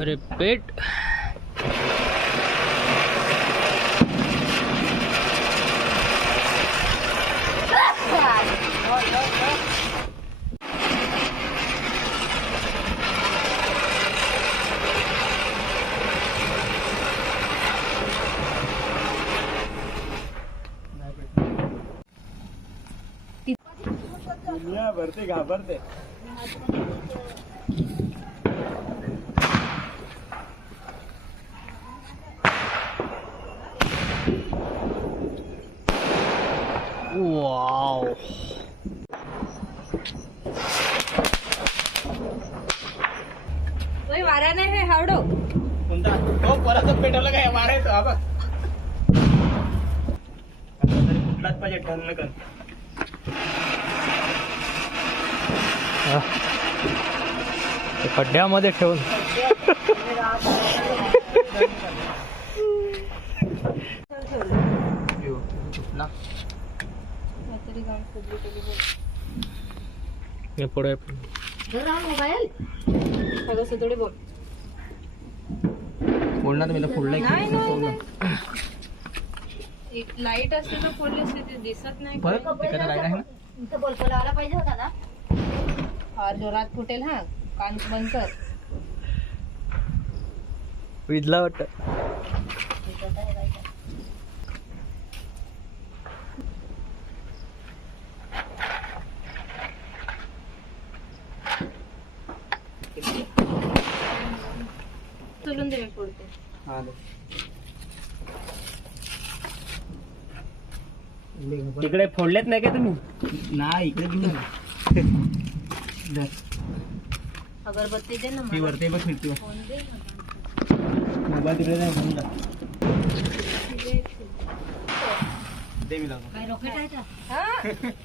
अरे पेट भरते घाबरते. वाव वारा नाही हे हावडो कोणता तो परत पेटवलं काय मारायचं हा बघ. तरी कुठलाच पाहिजे ठरलं कर. खड्ड्यामध्ये ठेवून पुढे मोबाईल सगळं सुतडे बोल बोलणार मी फोडला एक लाईट असते तर फोडली असते ते दिसत नाही. परत एखादा लाईट आहे ना इथं बल्ब लावायला पाहिजे होता ना. फार जोरात फुटेल हा. कान बंद कर. विजला वाटत. चलून दे मी फोडते. तिकडे फोडलेत नाही का तुम्ही? नाही इकडे घेऊन अगरबत्ती दे ना ती वरती बघ खिडकी फोन दे ना. मोबाईल तिकडे नाही घेऊन जा. दे मी लावतो. काय रॉकेट आहे का? हा.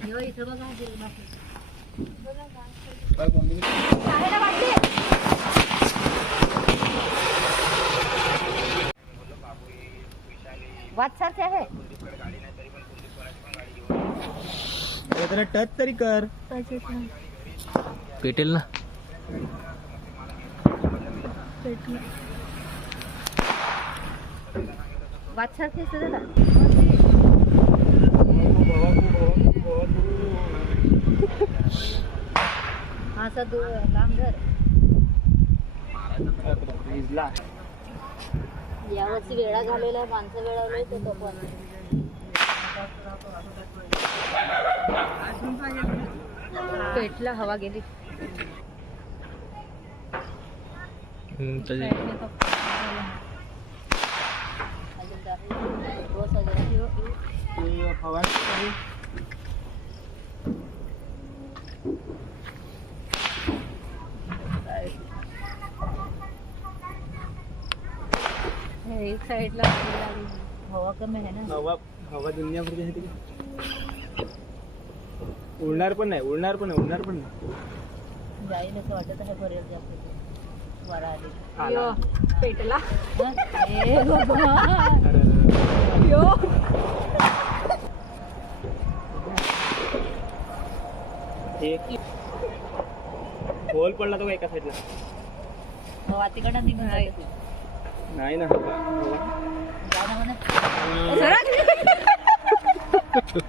यो इथं बघा दिल बाकी. बघ मम्मी आहे वाटते. वाटसारखे आहे. जरा टच तरी कर. पेटेल ना. वाटसारखे सगळं असा लांब घर. यावर्षी वेळा झालेला आहे. माणसं वेळावलंय तो पण पेटला. हवा गेली. एक साइडला हवा कमी आहे ना. हवा हवा दुनियाभरची आहे. उडणार पण नाही. जाईल असं वाटत आहे. पर्यंत वारा आली. पेटला. होल पडला तो एका साईडला. हवा तिकडं निघून नाही ना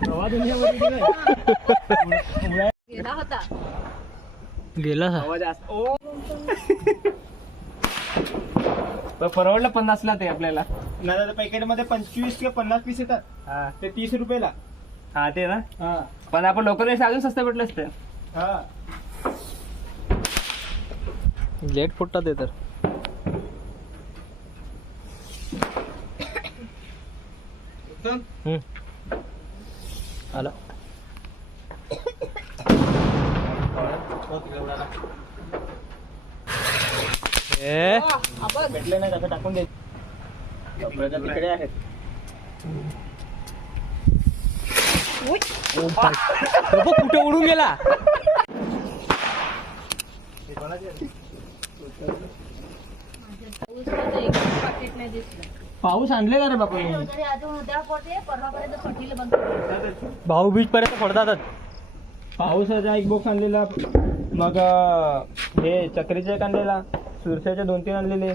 हवा दुनियाभरची गेला होता. गेला हवा जास्त. ओ परवडलं 50 ला ते आपल्याला. नाही पॅकेट मध्ये 25 किंवा 50 पीस येतात. हा ते 30 रुपयाला. हा ते ना. हा पण आपण लोकल अजून स्वस्त भेटलं असतं. हा लेट फुटतात ते तर. आला भेटले नाही कसं टाकून दे. तिकडे आहेत. कुठे उडून गेला. ऊसाचं एक पाकिट नाही दिसलं. पाऊस आणलेला रे बापा मी. तरी अजून उद्या पोटे परवापर्यंत फटीला बंद करू. भाऊ बीज पर्यंत पडतातच. पावसाचा एक बॉक्स आणलेला, मग हे चक्रीचा एक आणलेला, सुरसेचे 2-3 आणलेले,